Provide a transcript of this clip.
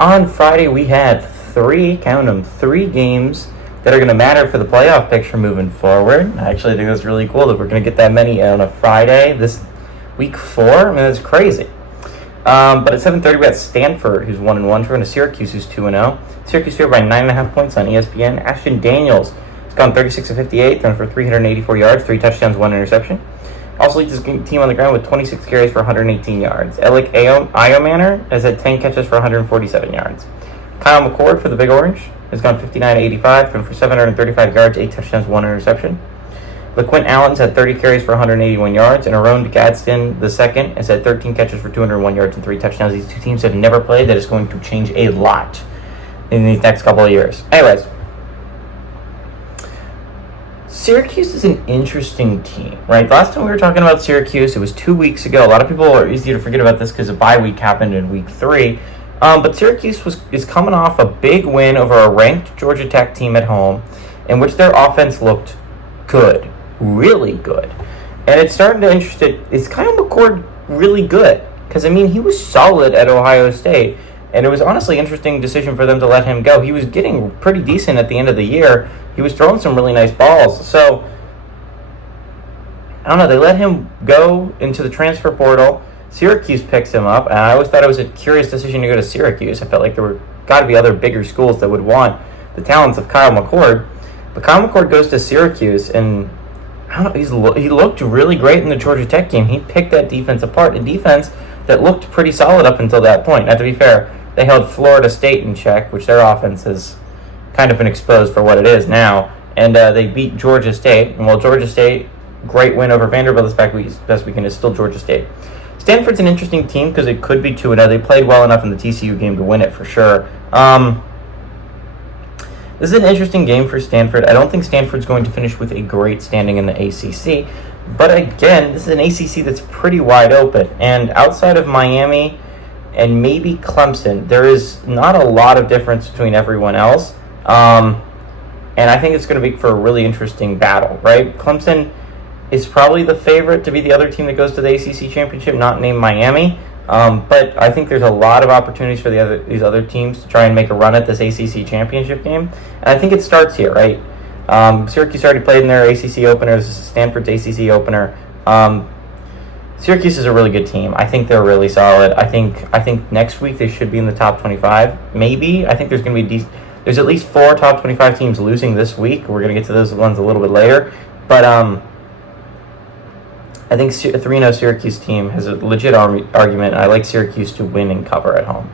On Friday, we had three games that are going to matter for the playoff picture moving forward. I actually think that's really cool that we're going to get that many on a Friday this week 4. I mean, that's crazy. But at 7:30, we got Stanford, who's 1-1, throwing to Syracuse, who's 2-0. Syracuse favored by 9.5 points on ESPN. Ashton Daniels has gone 36 of 58, thrown for 384 yards, 3 touchdowns, 1 interception. Also leads his team on the ground with 26 carries for 118 yards. Alec Iomanner has had 10 catches for 147 yards. Kyle McCord for the Big Orange has gone 59 of 85, thrown for 735 yards, 8 touchdowns, 1 interception. LaQuint Allen's had 30 carries for 181 yards, and Aaron Gadsden II has had 13 catches for 201 yards and 3 touchdowns. These two teams have never played. That is going to change a lot in these next couple of years. Anyways, Syracuse is an interesting team, right? The last time we were talking about Syracuse, it was 2 weeks ago. A lot of people are easy to forget about this because a bye week happened in week 3. But Syracuse is coming off a big win over a ranked Georgia Tech team at home, in which their offense looked good. Really good. And it's starting to interest it. Is Kyle McCord really good? Because, I mean, he was solid at Ohio State, and it was honestly an interesting decision for them to let him go. He was getting pretty decent at the end of the year. He was throwing some really nice balls. So, I don't know. They let him go into the transfer portal. Syracuse picks him up, and I always thought it was a curious decision to go to Syracuse. I felt like there were got to be other bigger schools that would want the talents of Kyle McCord. But Kyle McCord goes to Syracuse, and I don't know, he looked really great in the Georgia Tech game. He picked that defense apart, a defense that looked pretty solid up until that point. Now, to be fair, they held Florida State in check, which their offense has kind of been exposed for what it is now, and they beat Georgia State. And while Georgia State, great win over Vanderbilt this past weekend, is still Georgia State. Stanford's an interesting team because it could be 2-0. They played well enough in the TCU game to win it for sure. This is an interesting game for Stanford. I don't think Stanford's going to finish with a great standing in the ACC. But again, this is an ACC that's pretty wide open. And outside of Miami and maybe Clemson, there is not a lot of difference between everyone else. And I think it's going to be for a really interesting battle, right? Clemson is probably the favorite to be the other team that goes to the ACC championship, not named Miami. But I think there's a lot of opportunities for these other teams to try and make a run at this ACC championship game. And I think it starts here, right? Syracuse already played in their ACC opener. This is Stanford's ACC opener. Syracuse is a really good team. I think they're really solid. I think next week they should be in the top 25. Maybe. I think there's going to be there's at least 4 top 25 teams losing this week. We're going to get to those ones a little bit later. But I think a 3-0 Syracuse team has a legit argument. I like Syracuse to win and cover at home.